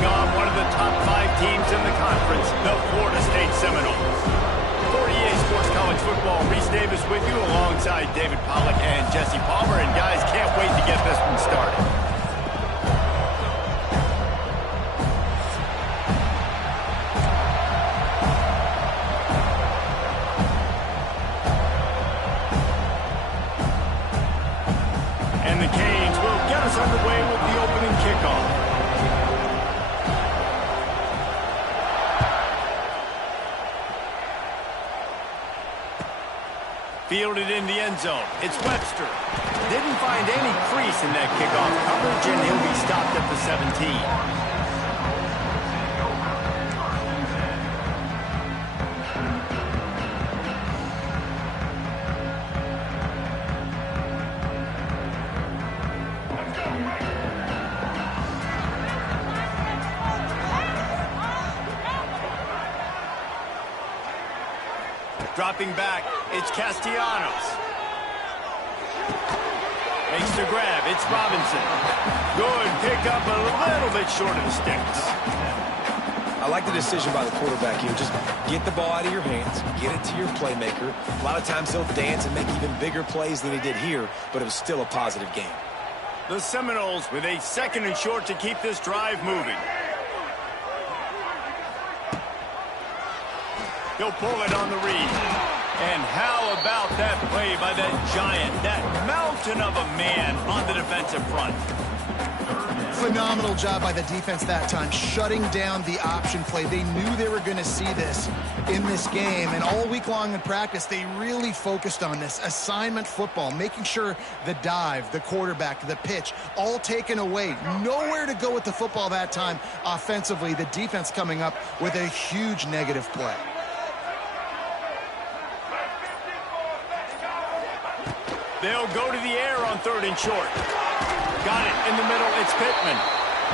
taking on one of the top 5 teams in the conference, the Florida State Seminoles. For EA Sports College Football, Reese Davis with you alongside David Pollack and Jesse Palmer. And guys, can't wait to get this one started. And the Canes will get us underway with the opening kickoff. Fielded in the end zone. It's Webster. Didn't find any crease in that kickoff coverage, and he'll be stopped at the 17. Dropping back, it's Castellanos. Makes the grab, it's Robinson. Good pickup, a little bit short of the sticks. I like the decision by the quarterback here. Just get the ball out of your hands, get it to your playmaker. A lot of times he'll dance and make even bigger plays than he did here, but it was still a positive game. The Seminoles with a 2nd and short to keep this drive moving. He'll pull it on the read. And how about that play by that giant, that mountain of a man on the defensive front? Phenomenal job by the defense that time, shutting down the option play. They knew they were going to see this in this game, and all week long in practice, they really focused on this. Assignment football, making sure the dive, the quarterback, the pitch, all taken away. Nowhere to go with the football that time offensively. The defense coming up with a huge negative play. They'll go to the air on 3rd and short. Got it in the middle. It's Pittman.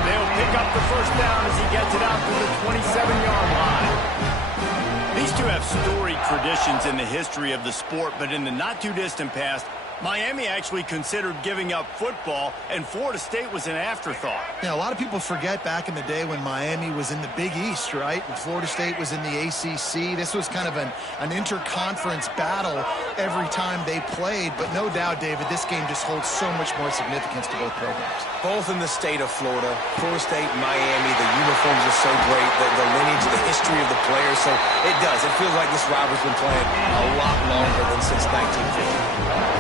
They'll pick up the first down as he gets it out to the 27-yard line. These two have storied traditions in the history of the sport, but in the not-too-distant past, Miami actually considered giving up football, and Florida State was an afterthought. Yeah, a lot of people forget back in the day when Miami was in the Big East, right? And Florida State was in the ACC. This was kind of an interconference battle every time they played. But no doubt, David, this game just holds so much more significance to both programs. Both in the state of Florida, Florida State, Miami, the uniforms are so great, the lineage, the history of the players. So it does. It feels like this rivalry's been playing a lot longer than since 1950.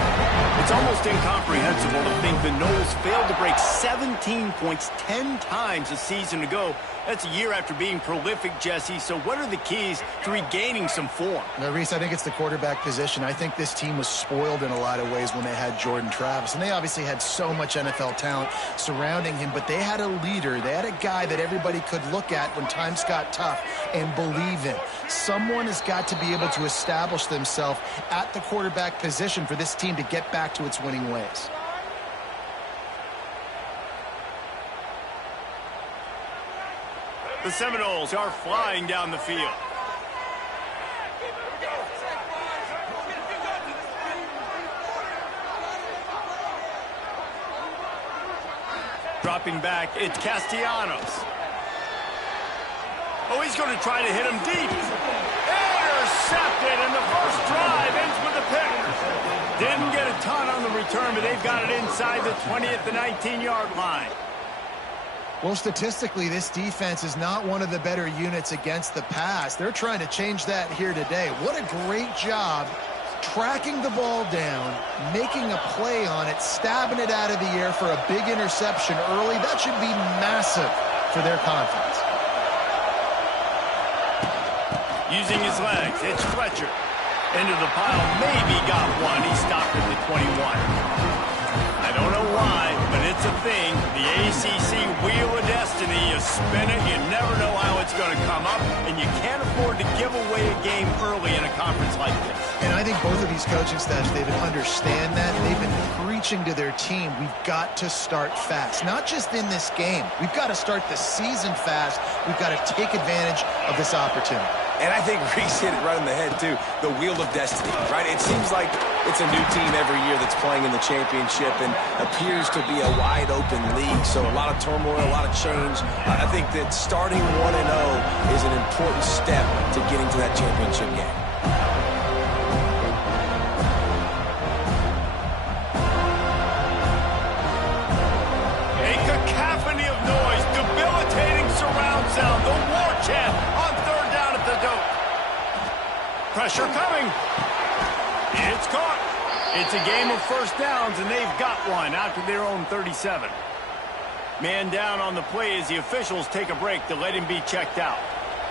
It's almost incomprehensible to think the Noles failed to break 17 points 10 times a season ago. That's a year after being prolific, Jesse. So what are the keys to regaining some form? Now, Reese, I think it's the quarterback position. I think this team was spoiled in a lot of ways when they had Jordan Travis. And they obviously had so much NFL talent surrounding him, but they had a leader. They had a guy that everybody could look at when times got tough and believe in. Someone has got to be able to establish themselves at the quarterback position for this team to get back to its winning ways. The Seminoles are flying down the field. Dropping back, it's Castellanos. Oh, he's going to try to hit him deep. Intercepted, and the first drive ends with a pick. Didn't get a ton on the return, but they've got it inside the 20 at the 19-yard line. Well, statistically, this defense is not one of the better units against the pass. They're trying to change that here today. What a great job tracking the ball down, making a play on it, stabbing it out of the air for a big interception early. That should be massive for their confidence. Using his legs, it's Fletcher. Into the pile, maybe got one. He stopped at the 21. I don't know why, but it's a thing. The ACC Wheel of Destiny, you spin it, you never know how it's going to come up, and you can't afford to give away a game early in a conference like this. And I think both of these coaching staffs, David, understand that. They've been preaching to their team, we've got to start fast. Not just in this game. We've got to start the season fast. We've got to take advantage of this opportunity. And I think Reese hit it right in the head, too. The wheel of destiny, right? It seems like it's a new team every year that's playing in the championship and appears to be a wide-open league. So a lot of turmoil, a lot of change. I think that starting 1-0 is an important step to getting to that championship game. A cacophony of noise, debilitating surround sound, the war chant on third down at the dope. Pressure coming. It's caught. It's a game of first downs, and they've got one out to their own 37. Man down on the play as the officials take a break to let him be checked out.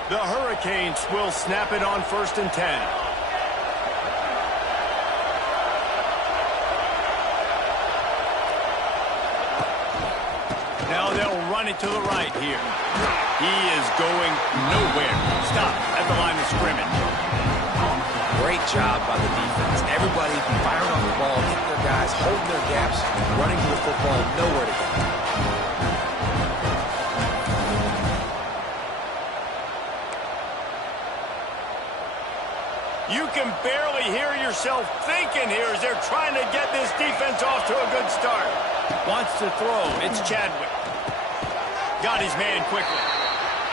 The Hurricanes will snap it on 1st and 10. Now they'll run it to the right here. He is going nowhere. Stop at the line of scrimmage. Great job by the defense. Everybody firing on the ball, hitting their guys, holding their gaps, running to the football, nowhere to go. You can barely hear yourself thinking here as they're trying to get this defense off to a good start. Wants to throw. It's Chadwick. Got his man quickly.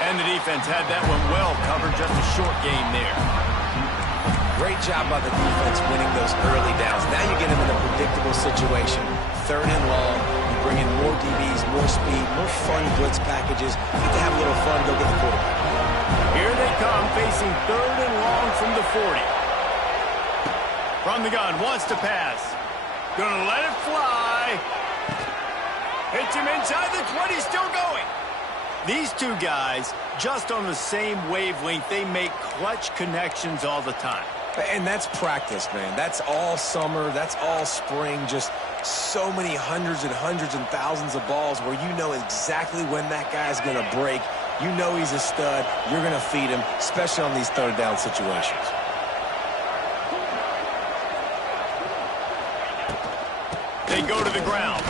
And the defense had that one well covered. Just a short game there. Great job by the defense winning those early downs. Now you get them in a predictable situation. 3rd and long. You bring in more DBs, more speed, more fun blitz packages. You get to have a little fun, go get the quarterback. Here they come, facing 3rd and long from the 40. From the gun, wants to pass. Gonna let it fly. Hits him inside the 20, still going. These two guys, just on the same wavelength, they make clutch connections all the time. And that's practice, man. That's all summer. That's all spring. Just so many hundreds and thousands of balls where you know exactly when that guy's going to break. You know he's a stud. You're going to feed him, especially on these 3rd down situations. They go to the ground.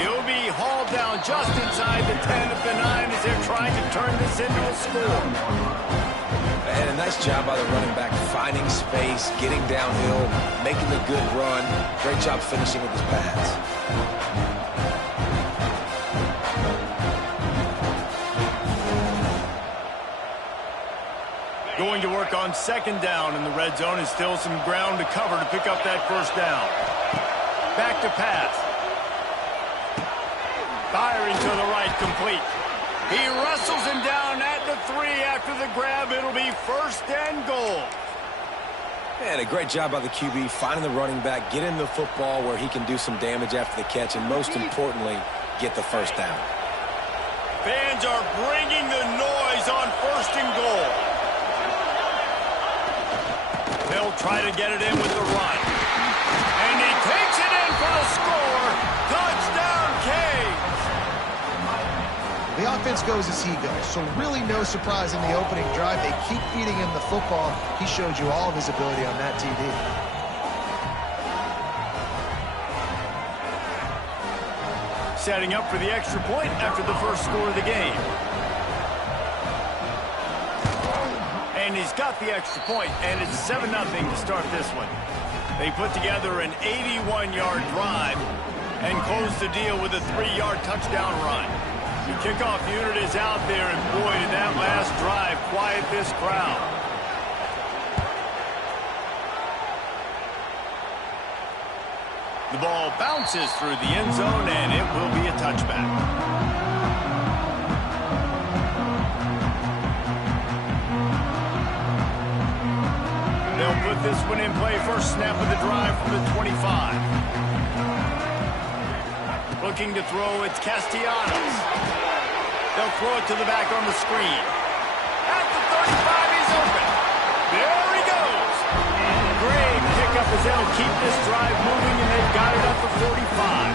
He'll be hauled down just inside the 10 at the 9 as they're trying to turn this into a score. And a nice job by the running back, finding space, getting downhill, making a good run. Great job finishing with his pass. Going to work on 2nd down in the red zone, and still some ground to cover to pick up that 1st down. Back to pass. Firing to the right, complete. He wrestles him down at the 3 after the grab. It'll be 1st and goal. And a great job by the QB, finding the running back, getting the football where he can do some damage after the catch, and most importantly, get the 1st down. Fans are bringing the noise on 1st and goal. They'll try to get it in with the run. And he takes it in for the score. Touchdown, Canes. The offense goes as he goes, so really no surprise in the opening drive. They keep feeding him the football. He showed you all of his ability on that TD. Setting up for the extra point after the first score of the game. And he's got the extra point, and it's 7-0 to start this one. They put together an 81-yard drive and close the deal with a 3-yard touchdown run. The kickoff unit is out there, and boy, did that last drive quiet this crowd. The ball bounces through the end zone, and it will be a touchback. They'll put this one in play. First snap of the drive from the 25. Looking to throw, it's Castellanos. They'll throw it to the back on the screen. At the 35, he's open. There he goes. Great pickup as they'll keep this drive moving, and they've got it at the 45.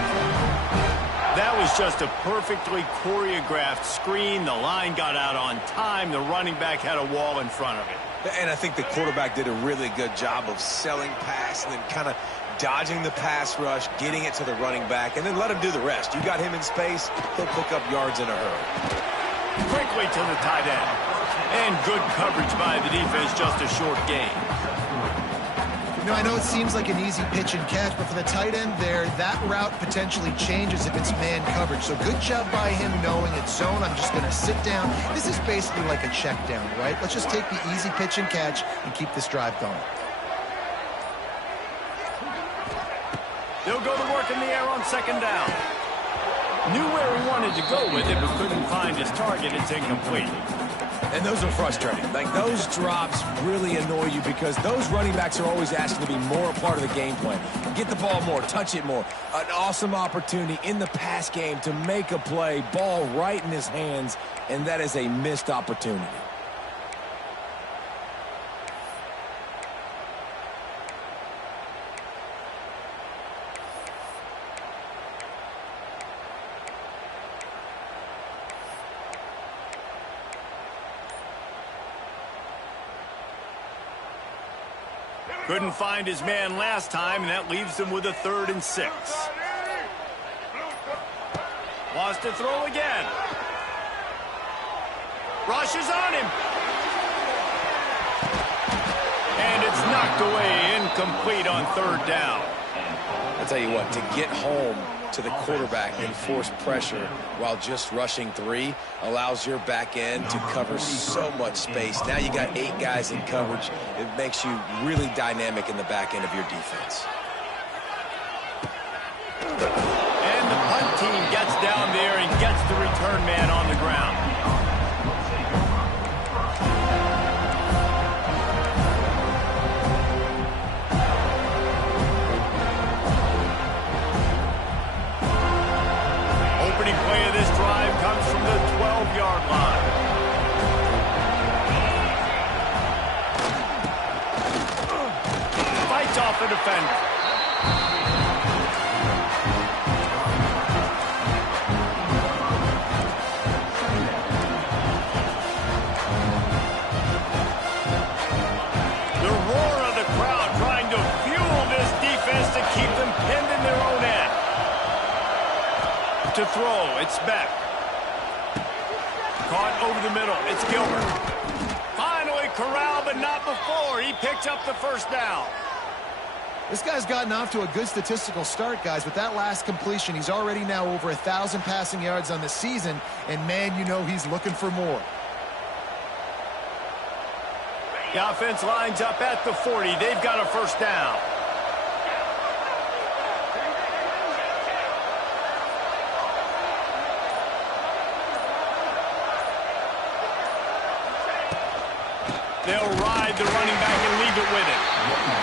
That was just a perfectly choreographed screen. The line got out on time. The running back had a wall in front of it. And I think the quarterback did a really good job of selling pass and then kind of dodging the pass rush, getting it to the running back, and then let him do the rest. You got him in space, he'll pick up yards in a hurry. Quickly to the tight end. And good coverage by the defense, just a short gain. You know, I know it seems like an easy pitch and catch, but for the tight end there, that route potentially changes if it's man coverage. So good job by him knowing it's zone. I'm just going to sit down. This is basically like a check down, right? Let's just take the easy pitch and catch and keep this drive going. They'll go to work in the air on second down. Knew where he wanted to go with it, but couldn't find his target. It's incomplete. And those are frustrating. Like, those drops really annoy you because those running backs are always asking to be more a part of the game plan. Get the ball more, touch it more. An awesome opportunity in the pass game to make a play, ball right in his hands, and that is a missed opportunity. Couldn't find his man last time, and that leaves him with a 3rd and 6. Wants to throw again. Rushes on him. And it's knocked away, incomplete on 3rd down. I'll tell you what, to get home to the quarterback and force pressure while just rushing 3 allows your back end to cover so much space. Now you got 8 guys in coverage. It makes you really dynamic in the back end of your defense. And the punt team gets down there and gets the return man on the ground. Play of this drive comes from the 12-yard line. Fights off a defender. The roar of the crowd trying to fuel this defense to keep them pinned in their own end. To throw, it's Beck. Caught over the middle, it's Gilbert. Finally corralled, but not before. He picks up the 1st down. This guy's gotten off to a good statistical start, guys. With that last completion, he's already now over 1,000 passing yards on the season, and man, you know he's looking for more. The offense lines up at the 40. They've got a 1st down. They'll ride the running back and leave it with him.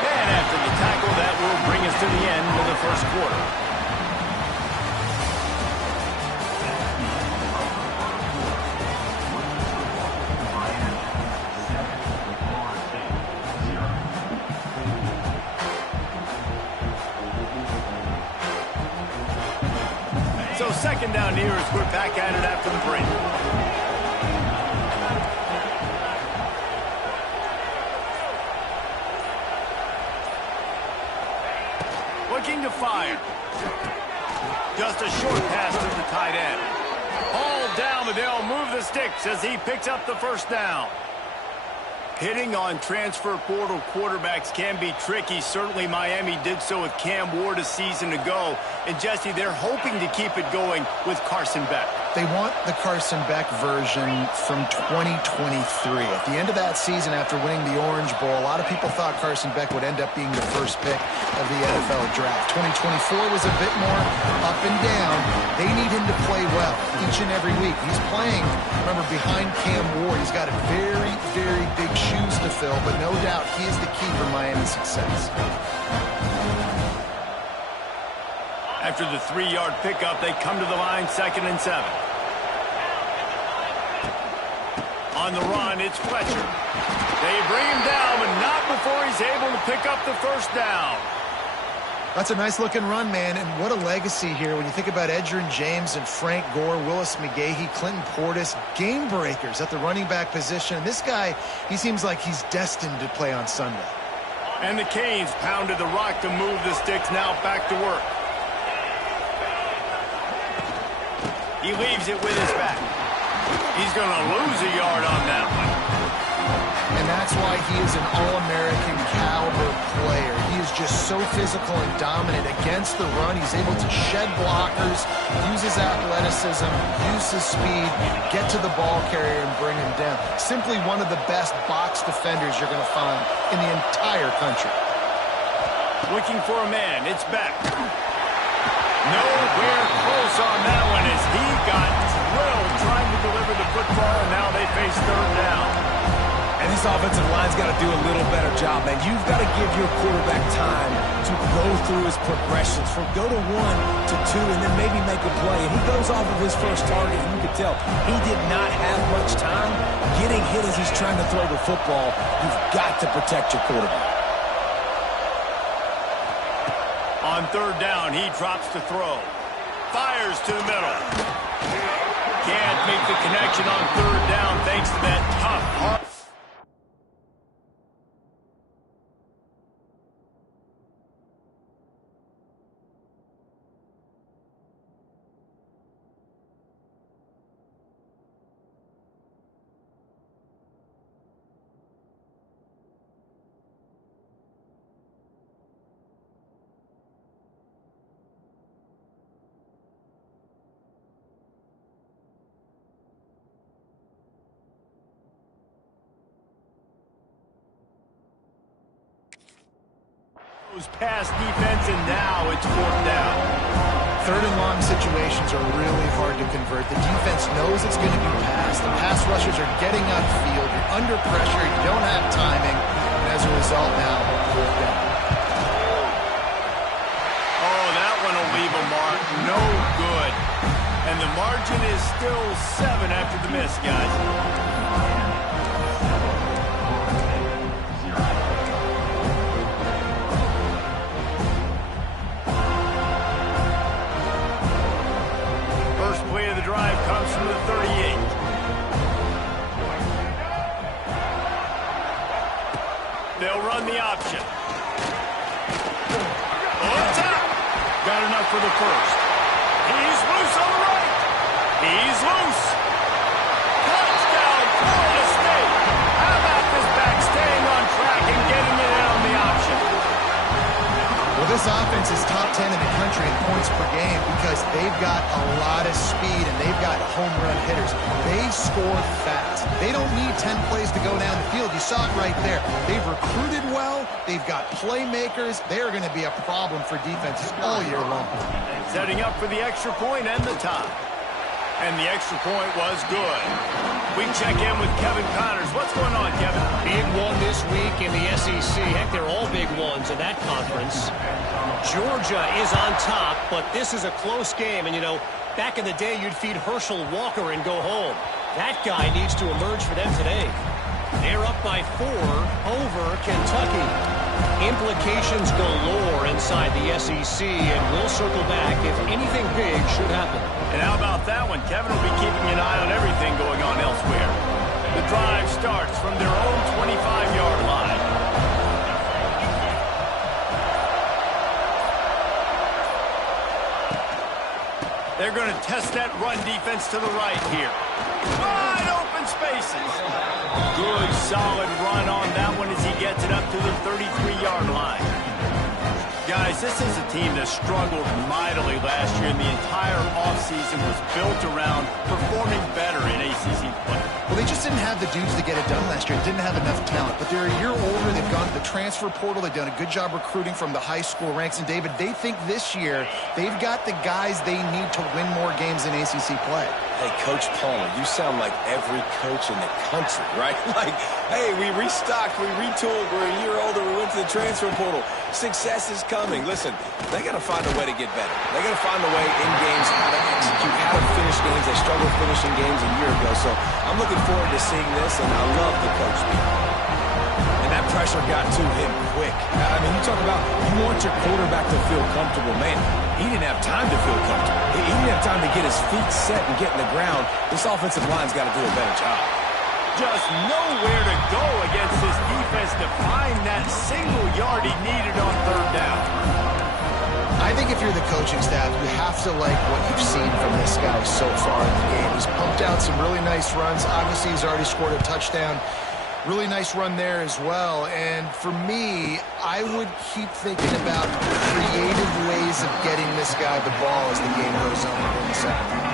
And after the tackle, that will bring us to the end of the 1st quarter. So 2nd down here as we're back at it after the break. Looking to fire. Just a short pass to the tight end. All down, but they'll move the sticks as he picks up the 1st down. Hitting on transfer portal quarterbacks can be tricky. Certainly Miami did so with Cam Ward a season ago. And Jesse, they're hoping to keep it going with Carson Beck. They want the Carson Beck version from 2023. At the end of that season, after winning the Orange Bowl, a lot of people thought Carson Beck would end up being the 1st pick of the NFL draft. 2024 was a bit more up and down. They need him to play well each and every week. He's playing, remember, behind Cam Ward. He's got a very, very big shoes to fill, but no doubt he is the key for Miami's success. After the 3-yard pickup, they come to the line, 2nd and 7. On the run, it's Fletcher. They bring him down, but not before he's able to pick up the 1st down. That's a nice-looking run, man, and what a legacy here when you think about Edgerrin James and Frank Gore, Willis McGahee, Clinton Portis, game breakers at the running back position. And this guy, he seems like he's destined to play on Sunday. And the Canes pounded the rock to move the sticks, now back to work. He leaves it with his back. He's going to lose a yard on that one. And that's why he is an All-American caliber player. He is just so physical and dominant against the run. He's able to shed blockers, use his athleticism, use his speed, get to the ball carrier and bring him down. Simply one of the best box defenders you're going to find in the entire country. Looking for a man. It's Beck. Nowhere close on that one as he got drilled trying to deliver the football, and now they face third down. And this offensive line's got to do a little better job, man. You've got to give your quarterback time to go through his progressions from go to 1 to 2 and then maybe make a play. And he goes off of his first target, and you can tell he did not have much time getting hit as he's trying to throw the football. You've got to protect your quarterback. On third down, he drops to throw. Fires to the middle. Can't make the connection on third down thanks to that tough hard. Pass defense, and now it's fourth down. Third and long situations are really hard to convert. The defense knows it's going to be passed. The pass rushers are getting upfield. You're under pressure. You don't have timing. And as a result now, fourth down. Oh, that one will leave a mark. No good. And the margin is still 7 after the miss, guys. Drive comes from the 38. They'll run the option. Oh, it's out. Got enough for the first. He's loose on the right. He's loose. Touchdown, Florida State. How about this back staying on track and getting it in on the option? Well, this offense is top 10 in the country in points per game because they've got a lot of speed and they've got home run hitters. They score fast. They don't need 10 plays to go down the field. You saw it right there. They've recruited well. They've got playmakers. They are going to be a problem for defenses all year long. Setting up for the extra point and the tie. And the extra point was good. We check in with Kevin Connors. What's going on, Kevin? Big one this week in the SEC. Heck, they're all big ones in that conference. Georgia is on top, but this is a close game. And, you know, back in the day, you'd feed Herschel Walker and go home. That guy needs to emerge for them today. They're up by 4 over Kentucky. Implications galore inside the SEC, and we'll circle back if anything big should happen. And how about that one? Kevin will be keeping an eye on everything going on elsewhere. The drive starts from their own 25-yard line. They're going to test that run defense to the right here. Wide open spaces. Good, solid run on that one as he gets it up to the 33-yard line. Guys, this is a team that struggled mightily last year, and the entire offseason was built around performing better in ACC play. Well, they just didn't have the dudes to get it done last year. Didn't have enough talent. But they're a year older. They've gone to the transfer portal. They've done a good job recruiting from the high school ranks. And, David, they think this year they've got the guys they need to win more games in ACC play. Hey, Coach Palmer, you sound like every coach in the country, right? Like, hey, we restocked, we retooled, we're a year older, we went to the transfer portal. Success is coming. Listen, they got to find a way to get better. They got to find a way in games how to execute, how to finish games. They struggled finishing games a year ago. So I'm looking forward to seeing this, and I love the coach speak. And that pressure got to him quick. I mean, you talk about you want your quarterback to feel comfortable. Man, he didn't have time to feel comfortable. He didn't have time to get his feet set and get in the ground. This offensive line's got to do a better job. Just nowhere to go against this defense to find that single yard he needed on third down. I I think if you're the coaching staff, you have to like what you've seen from this guy so far in the game. He's pumped out some really nice runs. Obviously, he's already scored a touchdown. Really nice run there as well. And for me, I would keep thinking about creative ways of getting this guy the ball as the game goes on in the second.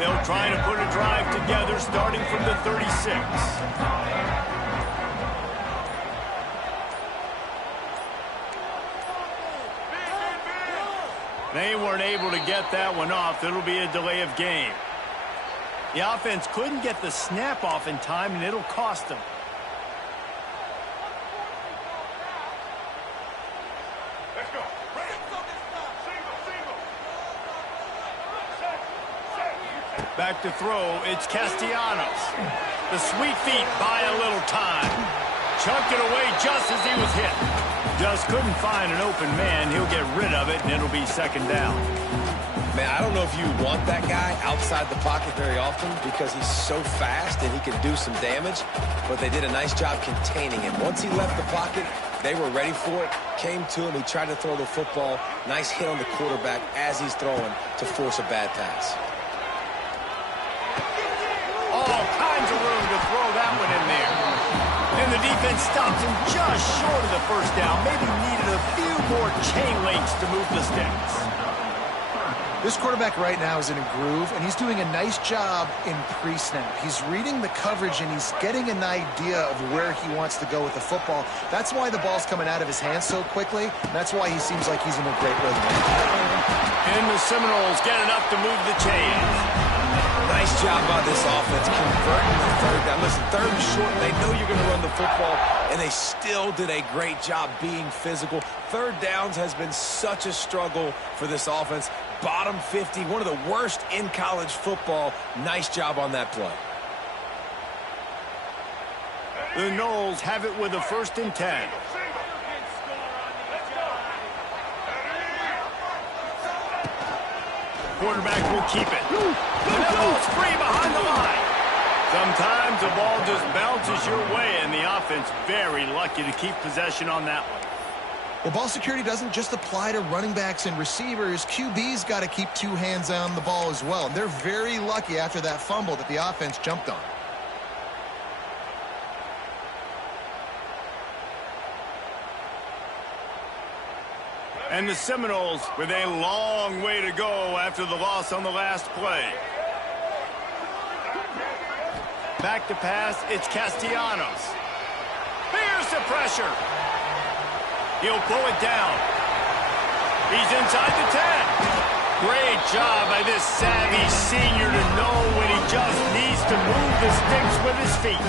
They'll try to put a drive together starting from the 36. They weren't able to get that one off. It'll be a delay of game. The offense couldn't get the snap off in time, and it'll cost them. Let's go. Back to throw, it's Castellanos. The sweet feet buy a little time. Chunked it away just as he was hit. Just couldn't find an open man. He'll get rid of it, and it'll be second down. Man, I don't know if you want that guy outside the pocket very often because he's so fast and he can do some damage, but they did a nice job containing him. Once he left the pocket, they were ready for it, came to him, he tried to throw the football. Nice hit on the quarterback as he's throwing to force a bad pass. All kinds of room to throw that one in there. And the defense stops him just short of the first down. Maybe needed a few more chain links to move the sticks. This quarterback right now is in a groove, and he's doing a nice job in pre-snap. He's reading the coverage, and he's getting an idea of where he wants to go with the football. That's why the ball's coming out of his hands so quickly. That's why he seems like he's in a great rhythm. And the Seminoles get enough to move the chains. Nice job by this offense converting the third down. Listen, third and short, they know you're going to run the football, and they still did a great job being physical. Third downs has been such a struggle for this offense. Bottom 50, one of the worst in college football. Nice job on that play. The Noles have it with a 1st and 10. Quarterback will keep it. And that ball's free behind the line. Sometimes the ball just bounces your way, and the offense very lucky to keep possession on that one. Well, ball security doesn't just apply to running backs and receivers. QB's got to keep 2 hands on the ball as well. And they're very lucky after that fumble that the offense jumped on. And the Seminoles with a long way to go after the loss on the last play. Back to pass, it's Castellanos. Here's the pressure. He'll pull it down. He's inside the 10. Great job by this savvy senior to know when he just needs to move the sticks with his feet.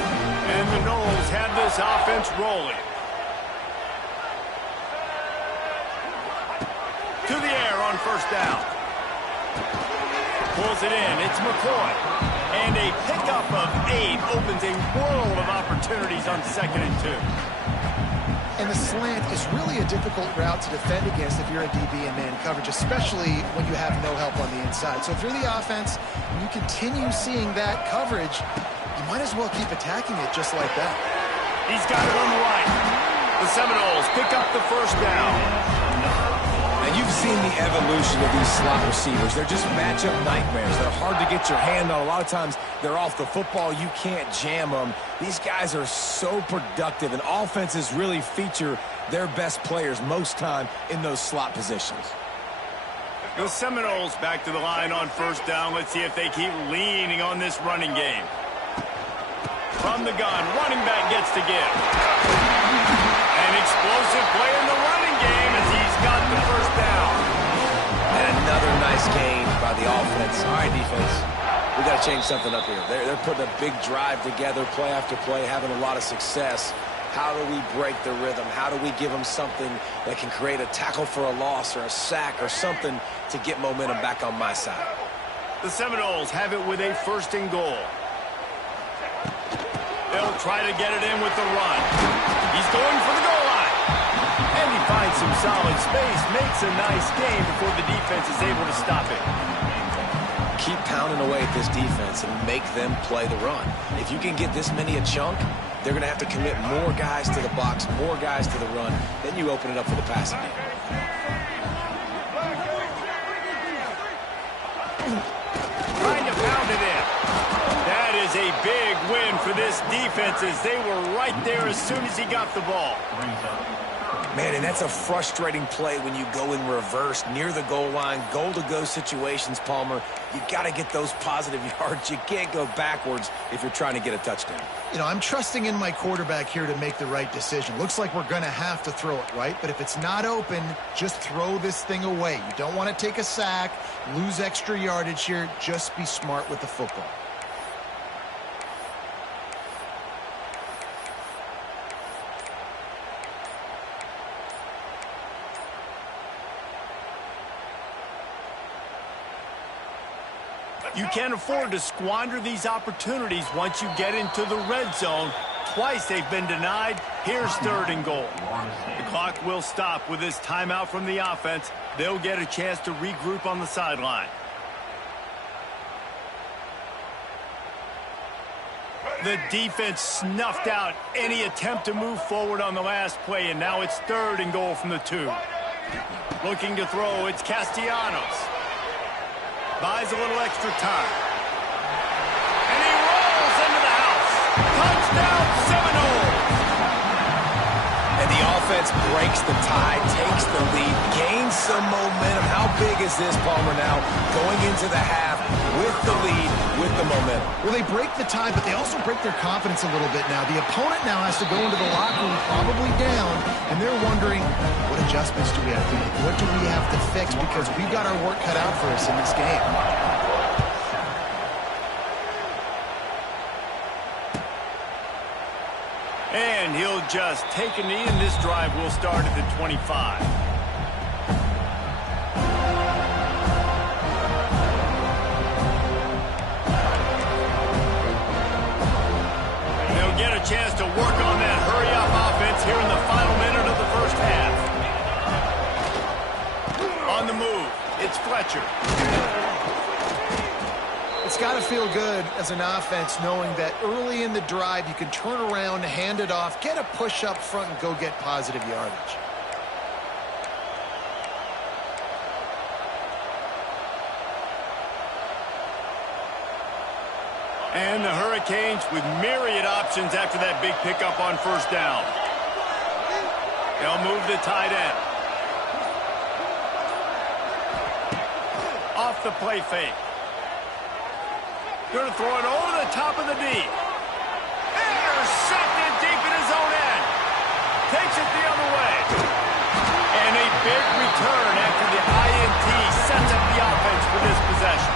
And the Noles have this offense rolling. To the air on 1st down. Pulls it in. It's McCoy. And a pickup of 8 opens a world of opportunities on 2nd and 2. And the slant is really a difficult route to defend against if you're a DB in man coverage, especially when you have no help on the inside. So if you're the offense and you continue seeing that coverage, you might as well keep attacking it just like that. He's got it on the right. The Seminoles pick up the 1st down. And you've seen the evolution of these slot receivers. They're just matchup nightmares. They're hard to get your hand on. A lot of times they're off the football. You can't jam them. These guys are so productive, and offenses really feature their best players most time in those slot positions. The Seminoles back to the line on 1st down. Let's see if they keep leaning on this running game. From the gun, running back gets to give. An explosive play in the running game as he's got the 1st down. And another nice gain by the offense. All right, defense. We got to change something up here. They're putting a big drive together, play after play, having a lot of success. How do we break the rhythm? How do we give them something that can create a tackle for a loss or a sack or something to get momentum back on my side? The Seminoles have it with a 1st and goal. They'll try to get it in with the run. He's going for the goal line. And he finds some solid space, makes a nice game before the defense is able to stop it. Keep pounding away at this defense and make them play the run. If you can get this many a chunk, they're going to have to commit more guys to the box, more guys to the run. Then you open it up for the passing game. Trying to pound it in. That is a big win for this defense as they were right there as soon as he got the ball. Man, and that's a frustrating play when you go in reverse near the goal line, goal-to-go situations, Palmer. You got to get those positive yards. You can't go backwards if you're trying to get a touchdown. You know, I'm trusting in my quarterback here to make the right decision. Looks like we're going to have to throw it, right? But if it's not open, just throw this thing away. You don't want to take a sack, lose extra yardage here. Just be smart with the football. You can't afford to squander these opportunities once you get into the red zone. Twice they've been denied. Here's 3rd and goal. The clock will stop with this timeout from the offense. They'll get a chance to regroup on the sideline. The defense snuffed out any attempt to move forward on the last play, and now it's 3rd and goal from the 2. Looking to throw, it's Castellanos. Buys a little extra time. And he rolls into the house. Touchdown, Seminoles. And the offense breaks the tie, takes the lead, gains some momentum. How big is this, Palmer, now going into the half with the lead, with the momentum? Well, they break the tie, but they also break their confidence a little bit now. The opponent now has to go into the locker room probably down, and they're wondering, what adjustments do we have to make? What do we have to fix? Because we've got our work cut out for us in this game. And he'll just take a knee, and this drive will start at the 25. They'll get a chance to work on that hurry-up offense here in the final minute of the first half. On the move, it's Fletcher. It's got to feel good as an offense knowing that early in the drive you can turn around, hand it off, get a push up front, and go get positive yardage. And the Hurricanes with myriad options after that big pickup on 1st down. They'll move the tight end. Off the play fake. Going to throw it over the top of the D. Intercepted deep in his own end. Takes it the other way. And a big return after the INT sets up the offense for this possession.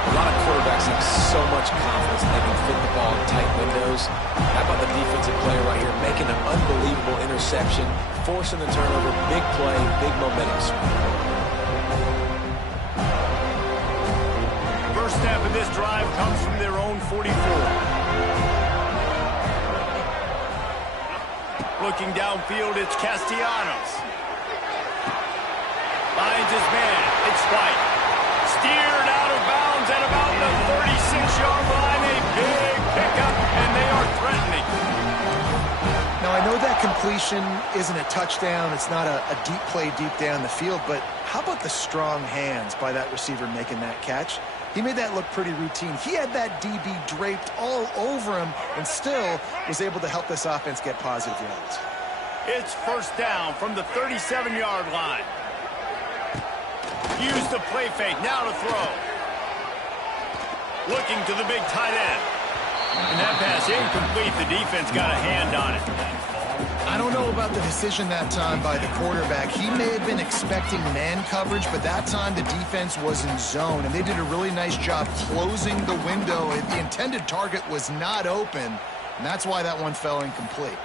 A lot of quarterbacks have so much confidence they can fit the ball in tight windows. How about the defensive player right here making an unbelievable interception, forcing the turnover, big play, big momentum swing. First snap of this drive comes from their own 44. Looking downfield, it's Castellanos. Finds his man. It's White. Steered out of bounds at about the 36-yard line. A big pickup, and they are threatening. Now, I know that completion isn't a touchdown. It's not a deep play deep down the field, but how about the strong hands by that receiver making that catch? He made that look pretty routine. He had that DB draped all over him and still was able to help this offense get positive yards. It's 1st down from the 37-yard line. Use the play fake. Now to throw. Looking to the big tight end. And that pass incomplete. The defense got a hand on it. I don't know about the decision that time by the quarterback. He may have been expecting man coverage, but that time the defense was in zone, and they did a really nice job closing the window. The intended target was not open, and that's why that one fell incomplete.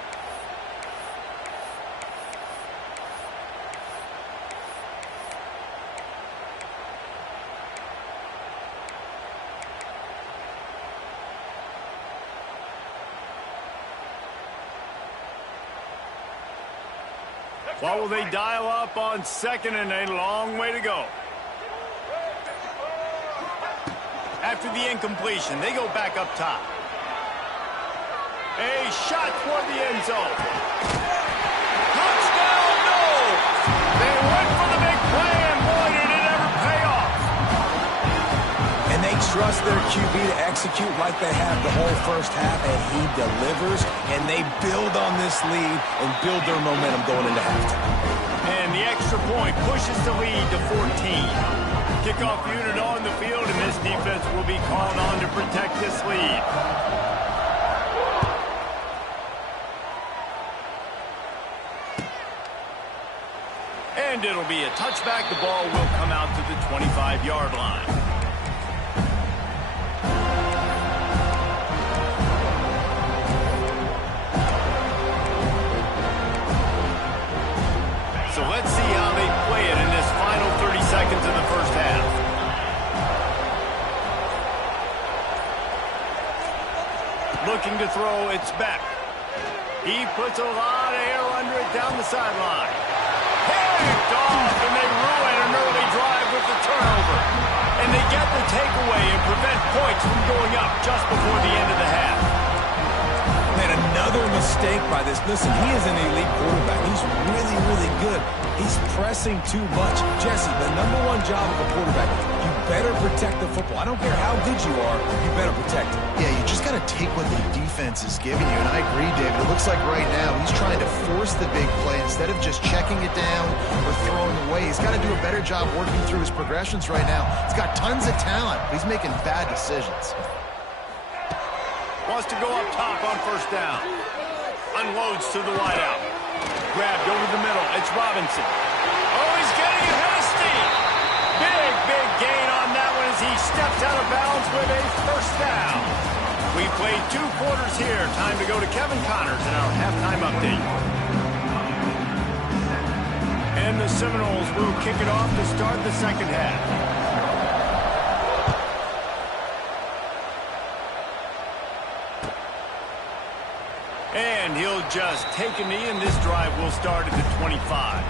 What will they dial up on second and a long way to go? After the incompletion, they go back up top. A shot toward the end zone. Touchdown, no! They went for the big play, and boy, did it ever pay off. And they trust their QB to execute like they have the whole first half, and he delivers, and they build on this lead and build their momentum going into halftime. And the extra point pushes the lead to 14. Kickoff unit on the field, and this defense will be called on to protect this lead. And it'll be a touchback. The ball will come out to the 25-yard line. So let's see how they play it in this final 30 seconds of the first half. Looking to throw, it's Beck. He puts a lot of air under it down the sideline. Picked off, and they ruin an early drive with the turnover. And they get the takeaway and prevent points from going up just before the end of the half. And another mistake by this. Listen, he is an elite quarterback. He's really, really good. He's pressing too much. Jesse, the #1 job of a quarterback, you better protect the football. I don't care how good you are, you better protect it. Yeah, you just got to take what the defense is giving you. And I agree, David. It looks like right now he's trying to force the big play instead of just checking it down or throwing away. He's got to do a better job working through his progressions right now. He's got tons of talent, but he's making bad decisions. Wants to go up top on first down. Unloads to the wideout. Grabbed over the middle. It's Robinson. Oh, he's getting it hasty. Big gain on that one as he steps out of bounds with a first down. We played 2 quarters here. Time to go to Kevin Connors in our halftime update. And the Seminoles will kick it off to start the second half. And he'll just take a knee, and this drive will start at the 25.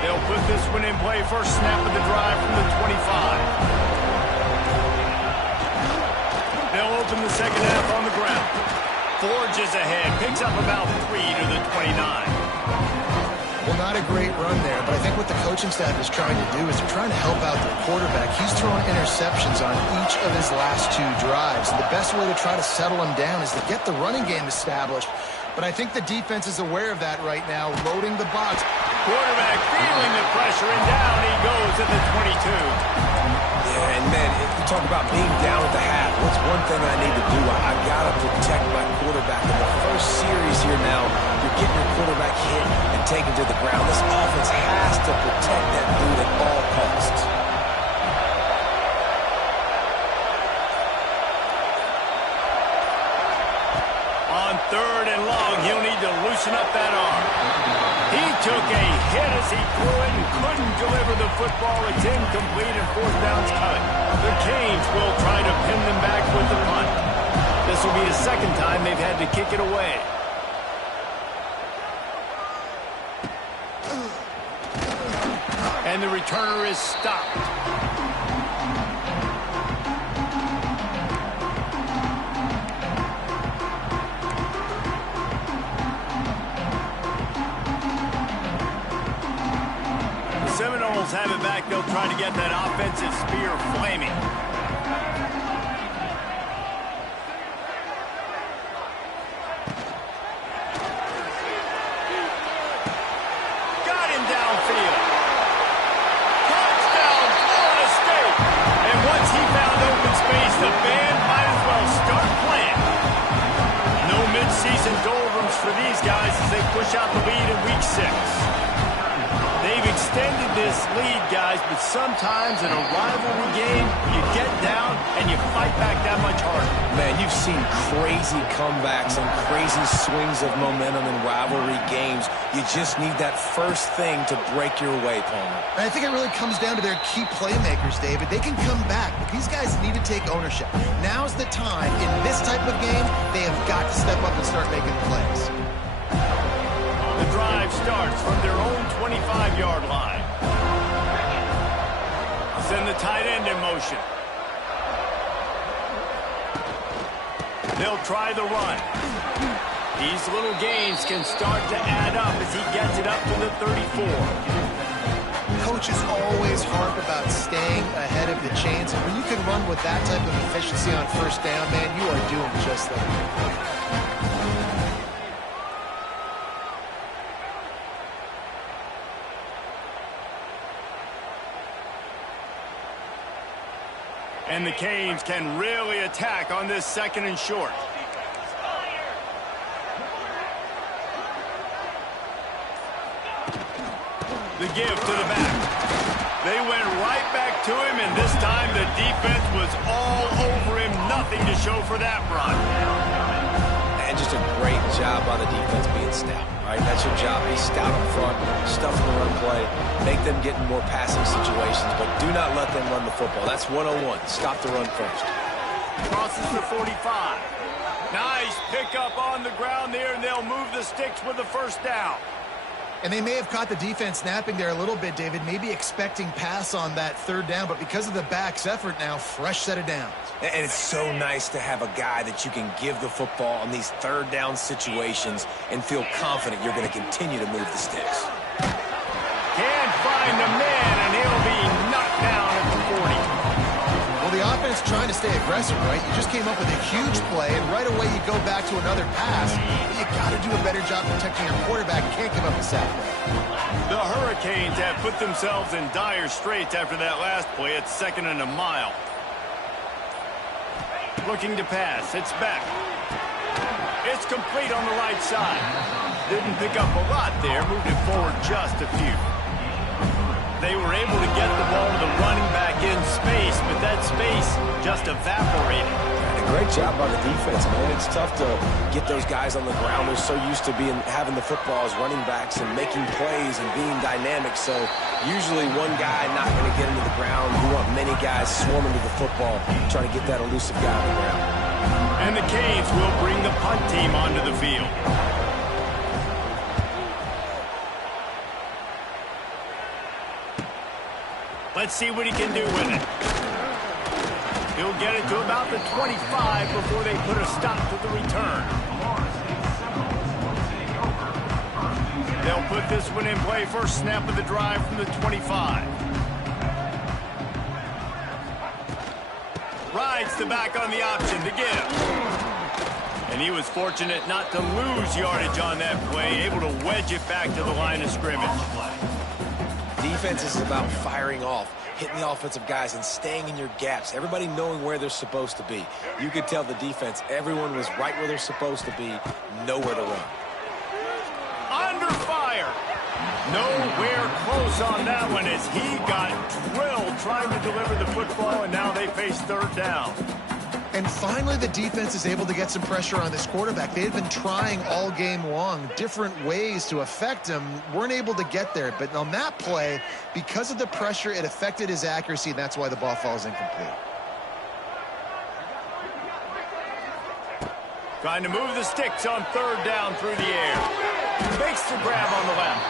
They'll put this one in play. First snap of the drive from the 25. They'll open the second half on the ground. Forges ahead, picks up about 3 to the 29. Well, not a great run there, but I think what the coaching staff is trying to do is they're trying to help out the quarterback. He's thrown interceptions on each of his last 2 drives. And the best way to try to settle him down is to get the running game established. But I think the defense is aware of that right now, loading the box. Quarterback feeling the pressure, and down he goes at the 22. Yeah, and man, if you talk about being down at the half, what's one thing I need to do? I've got to protect my quarterback. In the first series here now, you're getting your quarterback hit and taken to the ground. This offense has to protect that dude at all costs. On 3rd and long, he'll need to loosen up that arm. He took a hit as he threw it and couldn't deliver the football. It's incomplete and 4th down's cut. The Canes will try to pin them back with the punt. This will be the second time they've had to kick it away. And the returner is stopped. Seminoles have it back. They'll try to get that offensive spear flaming. Got him downfield. Touchdown, Florida State. And once he found open space, the band might as well start playing. No midseason doldrums for these guys as they push out the lead in week 6. They've extended extended this lead, guys, but sometimes in a rivalry game, you get down and you fight back that much harder. Man, you've seen crazy comebacks and crazy swings of momentum in rivalry games. You just need that first thing to break your way, Palmer. And I think it really comes down to their key playmakers, David. They can come back, but these guys need to take ownership. Now's the time. In this type of game, they have got to step up and start making plays. The drive starts from their own 25-yard line. Send the tight end in motion. They'll try the run. These little gains can start to add up as he gets it up to the 34. Coaches always harp about staying ahead of the chains, and when you can run with that type of efficiency on first down, man, you are doing just that. And the Canes can really attack on this second and short. The give to the back. They went right back to him, and this time the defense was all over him. Nothing to show for that run. And just a great job by the defense being stout, right? That's your job. Be stout up front, stuff in the run play, make them get in more passing situations, but do not let them run the football. That's 101. Stop the run first. Crosses the 45. Nice pickup on the ground there, and they'll move the sticks with the first down. And they may have caught the defense snapping there a little bit, David, maybe expecting pass on that third down, but because of the back's effort now, fresh set of downs. And it's so nice to have a guy that you can give the football on these third down situations and feel confident you're going to continue to move the sticks. Can't find a man, and he'll be knocked down at the 40. Well, the offense trying to stay aggressive, right? You just came up with a huge play, and right away you go back to another pass. But you got to do a better job protecting your quarterback. Can't give up a sack. The Hurricanes have put themselves in dire straits after that last play. It's 2nd and a mile. Looking to pass. It's back. It's complete on the right side. Didn't pick up a lot there. Moved it forward just a few. They were able to get the ball to the running back in space, but that space just evaporated. And a great job by the defense, man. It's tough to get those guys on the ground. They're so used to having the football as running backs and making plays and being dynamic. So usually one guy not going to get into the ground. You want many guys swarming to the football, trying to get that elusive guy on the ground. And the Canes will bring the punt team onto the field. Let's see what he can do with it. He'll get it to about the 25 before they put a stop to the return. They'll put this one in play. First snap of the drive from the 25. Rides the back on the option to give. And he was fortunate not to lose yardage on that play, able to wedge it back to the line of scrimmage. Defense is about firing off, hitting the offensive guys, and staying in your gaps. Everybody knowing where they're supposed to be. You could tell the defense, everyone was right where they're supposed to be, nowhere to run. Under fire. Nowhere close on that one as he got drilled trying to deliver the football, and now they face third down. And finally, the defense is able to get some pressure on this quarterback. They had been trying all game long, different ways to affect him, weren't able to get there. But on that play, because of the pressure, it affected his accuracy, and that's why the ball falls incomplete. Trying to move the sticks on third down through the air. Makes the grab on the left.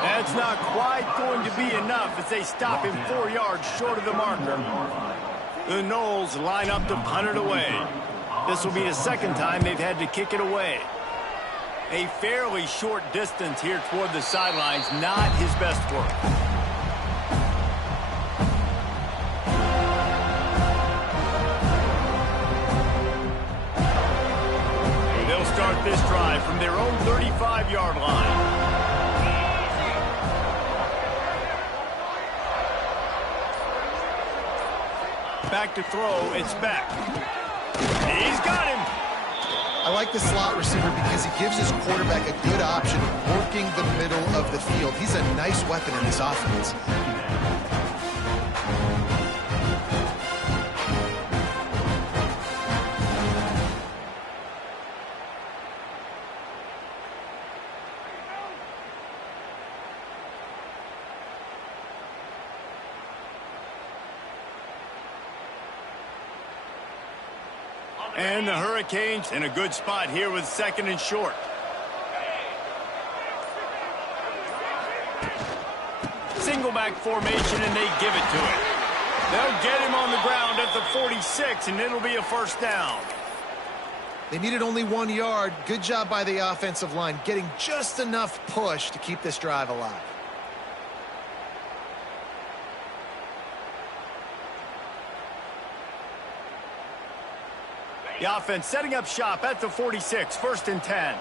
That's not quite going to be enough as they stop him 4 yards short of the marker. The Noles line up to punt it away. This will be the second time they've had to kick it away. A fairly short distance here toward the sidelines, not his best work. They'll start this drive from their own 35-yard line. Back to throw, it's back. He's got him. I like the slot receiver because he gives his quarterback a good option working the middle of the field. He's a nice weapon in this offense. And the Hurricanes in a good spot here with 2nd and short. Single back formation, and they give it to him. They'll get him on the ground at the 46, and it'll be a first down. They needed only 1 yard. Good job by the offensive line, getting just enough push to keep this drive alive. The offense setting up shop at the 46, 1st and 10.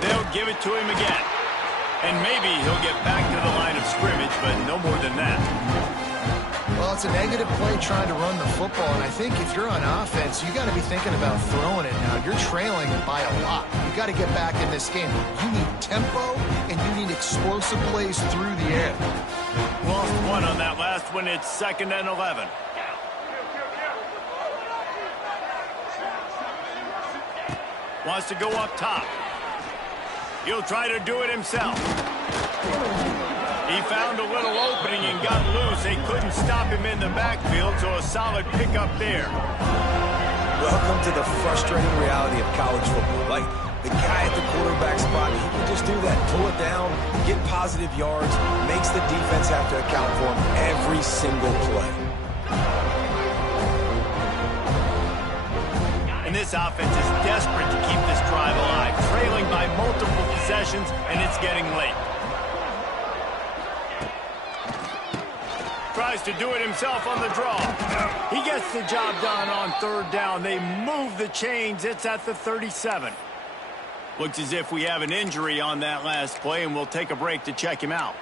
They'll give it to him again. And maybe he'll get back to the line of scrimmage, but no more than that. Well, it's a negative play trying to run the football, and I think if you're on offense, you got to be thinking about throwing it now. You're trailing by a lot. You got to get back in this game. You need tempo, and you need explosive plays through the air. Lost one on that last one. It's 2nd and 11. Wants to go up top. He'll try to do it himself. He found a little opening and got loose. They couldn't stop him in the backfield, so a solid pickup there. Welcome to the frustrating reality of college football. Like, the guy at the quarterback spot, he can just do that, pull it down, get positive yards, makes the defense have to account for him every single play. And this offense is desperate to keep this drive alive, trailing by multiple possessions, and it's getting late. Tries to do it himself on the draw. He gets the job done on 3rd down. They move the chains. It's at the 37. Looks as if we have an injury on that last play, and we'll take a break to check him out.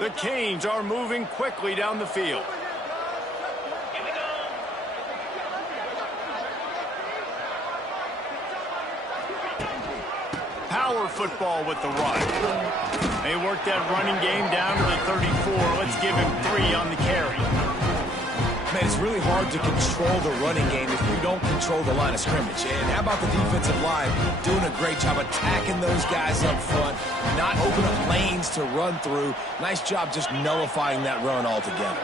The Canes are moving quickly down the field. Power football with the run. They work that running game down to the 34. Let's give him 3 on the carry. Man, it's really hard to control the running game if you don't control the line of scrimmage. And how about the defensive line doing a great job attacking those guys up front, not open up lanes to run through. Nice job just nullifying that run altogether.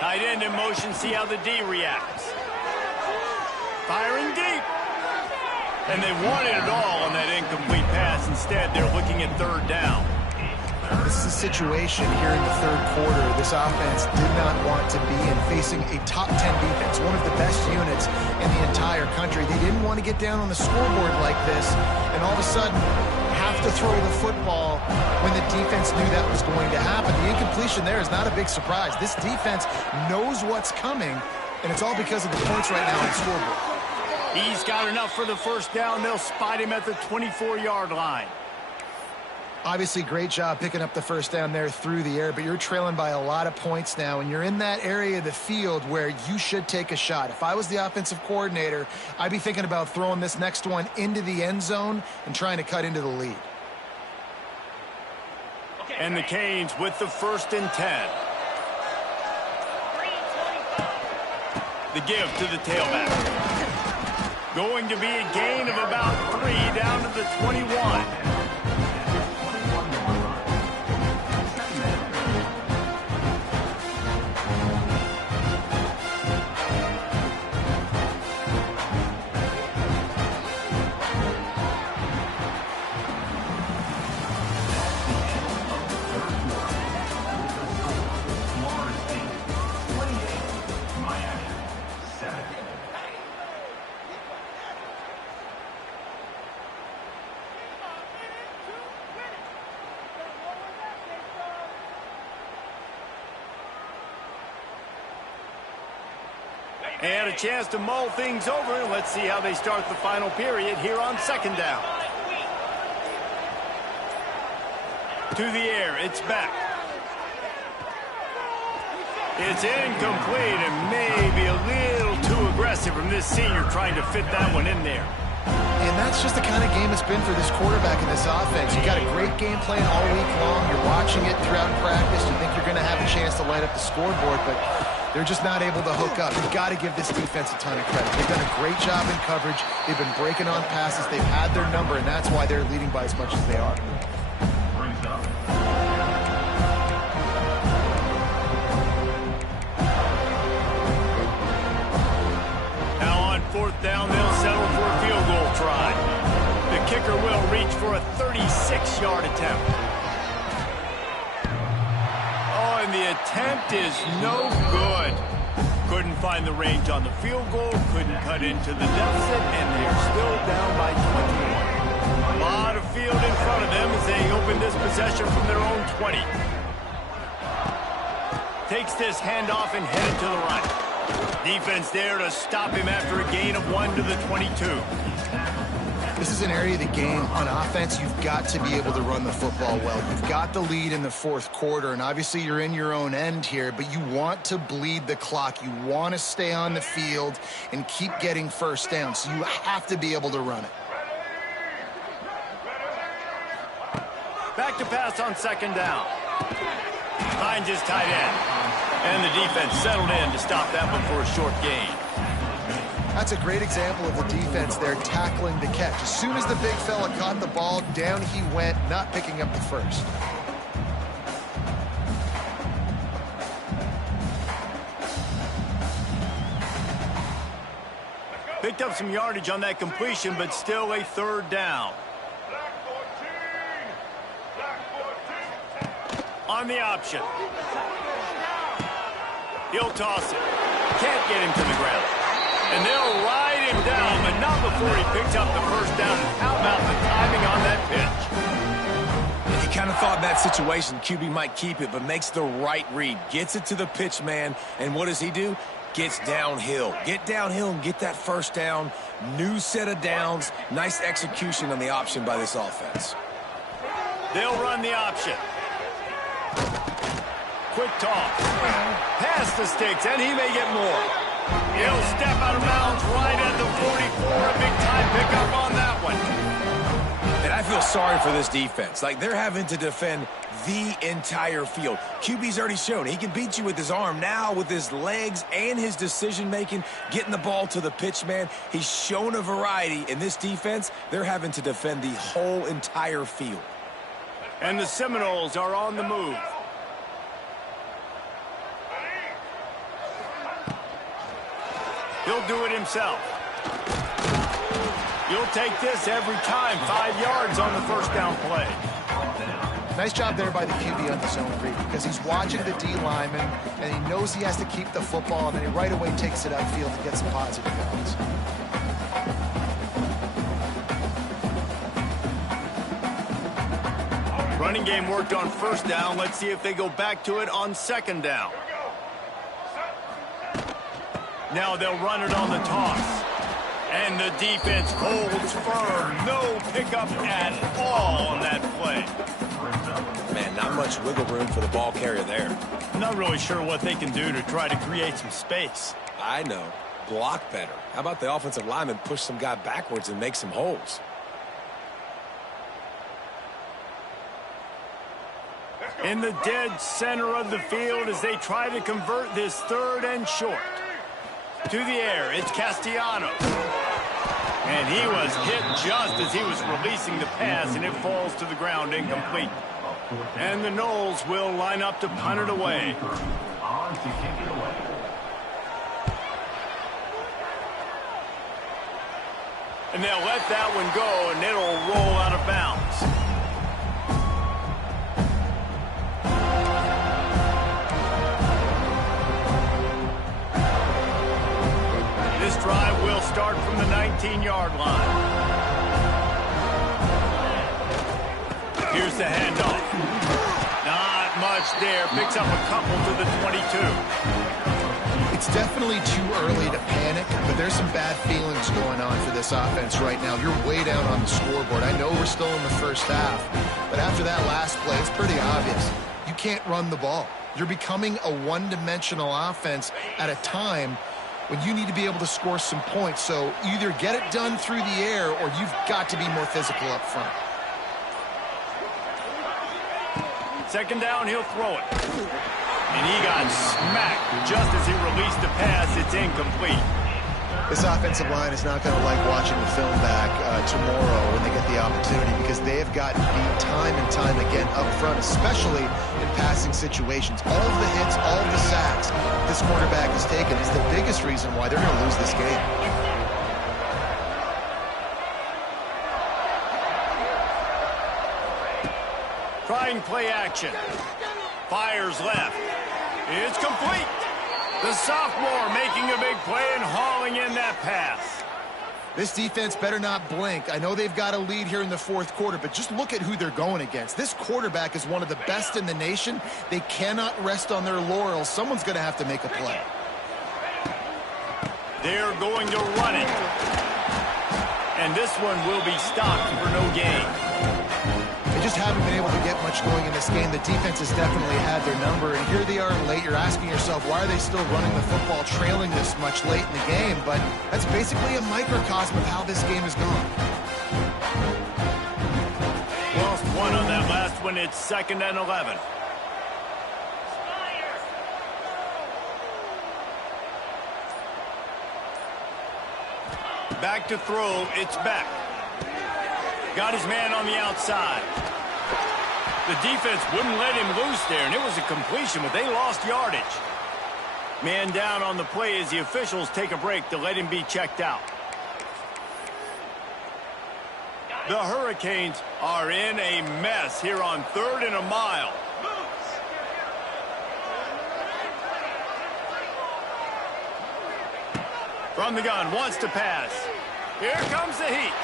Tight end in motion, see how the D reacts. Firing deep. And they wanted it all on that incomplete pass. Instead, they're looking at 3rd down. This is a situation here in the 3rd quarter this offense did not want to be in, facing a top 10 defense, one of the best units in the entire country. They didn't want to get down on the scoreboard like this and all of a sudden have to throw the football when the defense knew that was going to happen. The incompletion there is not a big surprise. This defense knows what's coming, and it's all because of the points right now on the scoreboard. He's got enough for the 1st down. They'll spot him at the 24-yard line. Obviously, great job picking up the 1st down there through the air, but you're trailing by a lot of points now, and you're in that area of the field where you should take a shot. If I was the offensive coordinator, I'd be thinking about throwing this next one into the end zone and trying to cut into the lead. And the Canes with the 1st and 10. The give to the tailback. Going to be a gain of about 3 down to the 21. And a chance to mull things over. Let's see how they start the final period here on 2nd down. To the air, it's back. It's incomplete and maybe a little too aggressive from this senior trying to fit that one in there. And that's just the kind of game it's been for this quarterback in this offense. You got a great game plan all week long. You're watching it throughout practice. You think you're going to have a chance to light up the scoreboard, but they're just not able to hook up. You've got to give this defense a ton of credit. They've done a great job in coverage. They've been breaking on passes. They've had their number, and that's why they're leading by as much as they are. Fourth down, they'll settle for a field goal try. The kicker will reach for a 36-yard attempt. Oh, and the attempt is no good. Couldn't find the range on the field goal, couldn't cut into the deficit, and they're still down by 21. A lot of field in front of them as they open this possession from their own 20. Takes this handoff and headed to the right. Defense there to stop him after a gain of 1 to the 22. This is an area of the game. On offense, you've got to be able to run the football well. You've got the lead in the fourth quarter, and obviously you're in your own end here, but you want to bleed the clock. You want to stay on the field and keep getting first down, so you have to be able to run it. Back to pass on second down. Finds his tight end. And the defense settled in to stop that one for a short gain. That's a great example of the defense there tackling the catch. As soon as the big fella caught the ball, down he went, not picking up the first. Picked up some yardage on that completion, but still a third down. On the option. He'll toss it. Can't get him to the ground. And they'll ride him down, but not before he picks up the first down. And how about the timing on that pitch? He kind of thought that situation, QB might keep it, but makes the right read. Gets it to the pitch man, and what does he do? Gets downhill. Get downhill and get that first down. New set of downs. Nice execution on the option by this offense. They'll run the option. Quick toss. Past the sticks, and he may get more. He'll step out of bounds right at the 44. A big-time pickup on that one. And I feel sorry for this defense. Like, they're having to defend the entire field. QB's already shown he can beat you with his arm. Now, with his legs and his decision-making, getting the ball to the pitch man, he's shown a variety. In this defense, they're having to defend the whole entire field. And the Seminoles are on the move. He'll do it himself. You'll take this every time. 5 yards on the first down play. Nice job there by the QB on the zone read because he's watching the D lineman and he knows he has to keep the football, and then he right away takes it upfield to get some positive yards. Running game worked on first down. Let's see if they go back to it on second down. Now they'll run it on the toss. And the defense holds firm. No pickup at all on that play. Man, not much wiggle room for the ball carrier there. I'm not really sure what they can do to try to create some space. I know. Block better. How about the offensive lineman push some guy backwards and make some holes? In the dead center of the field as they try to convert this third and short. To the air, it's Castellanos. And he was hit just as he was releasing the pass, and it falls to the ground incomplete. And the Noles will line up to punt it away. And they'll let that one go, and it'll roll out of bounds. This drive will start from the 19-yard line. Here's the handoff. Not much there. Picks up a couple to the 22. It's definitely too early to panic, but there's some bad feelings going on for this offense right now. You're way down on the scoreboard. I know we're still in the first half, but after that last play, it's pretty obvious. You can't run the ball. You're becoming a one-dimensional offense at a time when you need to be able to score some points. So either get it done through the air or you've got to be more physical up front. Second down, he'll throw it. And he got smacked just as he released the pass. It's incomplete. This offensive line is not going to like watching the film back tomorrow when they get the opportunity, because they have gotten beat time and time again up front, especially in passing situations. All of the hits, all of the sacks this quarterback has taken is the biggest reason why they're going to lose this game. Trying play action. Fires left. It's complete. The sophomore making a big play and hauling in that pass. This defense better not blink. I know they've got a lead here in the fourth quarter, but just look at who they're going against. This quarterback is one of the best in the nation. They cannot rest on their laurels. Someone's going to have to make a play. They're going to run it. And this one will be stopped for no gain. They just haven't been able to get much going in this game. The defense has definitely had their number, and here they are late. You're asking yourself, why are they still running the football, trailing this much late in the game? But that's basically a microcosm of how this game has gone. Lost one on that last one. It's 2nd and 11. Back to throw. It's back. Got his man on the outside. The defense wouldn't let him loose there, and it was a completion, but they lost yardage. Man down on the play as the officials take a break to let him be checked out. The Hurricanes are in a mess here on 3rd and a mile. From the gun, wants to pass. Here comes the heat.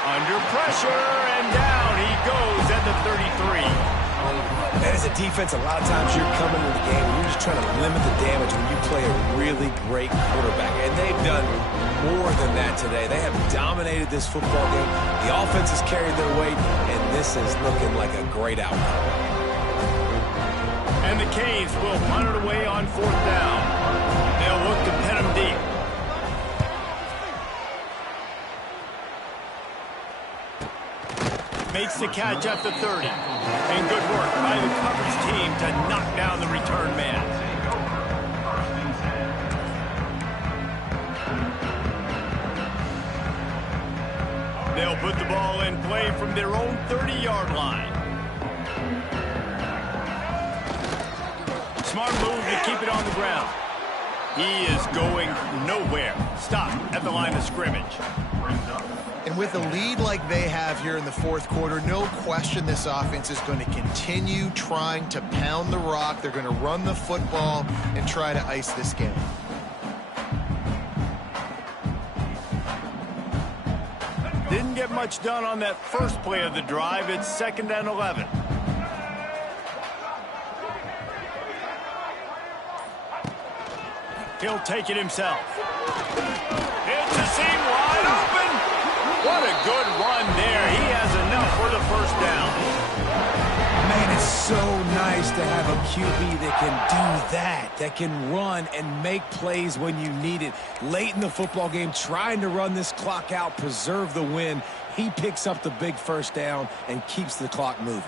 Under pressure, and down he goes at the 33. And as a defense, a lot of times you're coming into the game and you're just trying to limit the damage when you play a really great quarterback. And they've done more than that today. They have dominated this football game. The offense has carried their weight, and this is looking like a great outcome. And the Canes will punt it away on 4th down. They'll look to pin him deep. Makes the catch at the 30. And good work by the coverage team to knock down the return man. They'll put the ball in play from their own 30-yard line. Smart move to keep it on the ground. He is going nowhere. Stop at the line of scrimmage. And with a lead like they have here in the fourth quarter, no question this offense is going to continue trying to pound the rock. They're going to run the football and try to ice this game. Didn't get much done on that first play of the drive. It's 2nd and 11. He'll take it himself. It's a seam wide open. What a good run there. He has enough for the first down. Man, it's so nice to have a QB that can do that can run and make plays when you need it. Late in the football game, trying to run this clock out, preserve the win. He picks up the big first down and keeps the clock moving.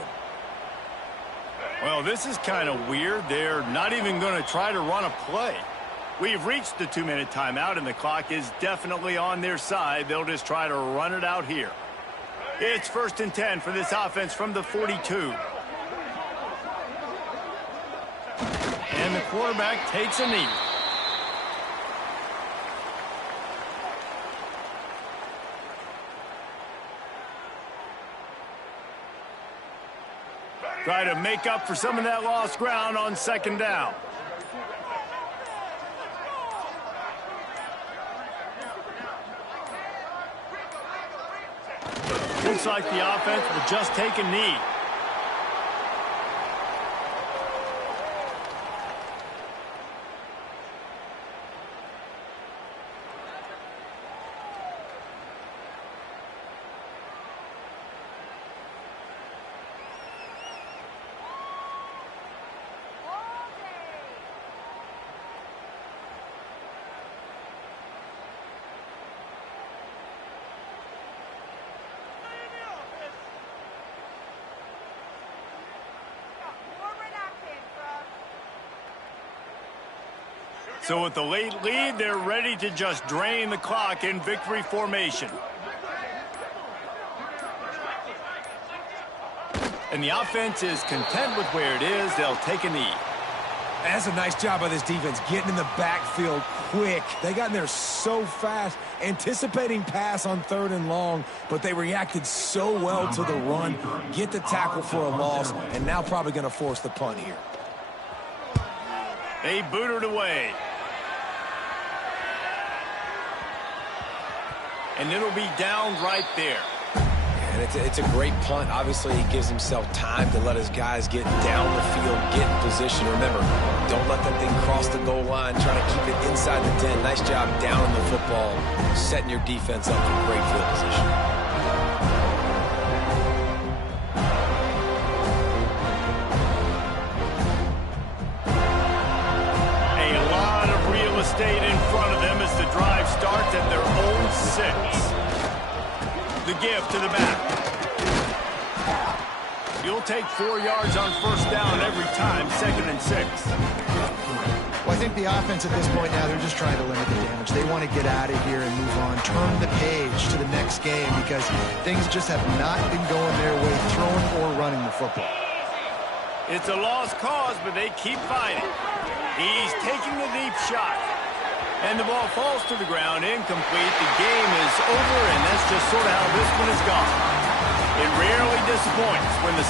Well, this is kind of weird. They're not even going to try to run a play. We've reached the 2-minute timeout, and the clock is definitely on their side. They'll just try to run it out here. It's 1st and 10 for this offense from the 42. And the quarterback takes a knee. Try to make up for some of that lost ground on 2nd down. Looks like the offense will just take a knee. So with the late lead, they're ready to just drain the clock in victory formation. And the offense is content with where it is. They'll take a knee. That's a nice job by this defense, getting in the backfield quick. They got in there so fast, anticipating pass on 3rd and long, but they reacted so well to the run, get the tackle for a loss, and now probably going to force the punt here. They booted away. And it'll be down right there. And it's a great punt. Obviously, he gives himself time to let his guys get down the field, get in position. Remember, don't let that thing cross the goal line. Try to keep it inside the 10. Nice job down in the football, setting your defense up for great field position. A lot of real estate in front of them as the drive starts at their own 6. The give to the back. You'll take 4 yards on 1st down every time, 2nd and 6. Well, I think the offense at this point now, they're just trying to limit the damage. They want to get out of here and move on, turn the page to the next game because things just have not been going their way, throwing or running the football. It's a lost cause, but they keep fighting. He's taking the deep shot. And the ball falls to the ground, incomplete. The game is over, and that's just sort of how this one has gone. It rarely disappoints when the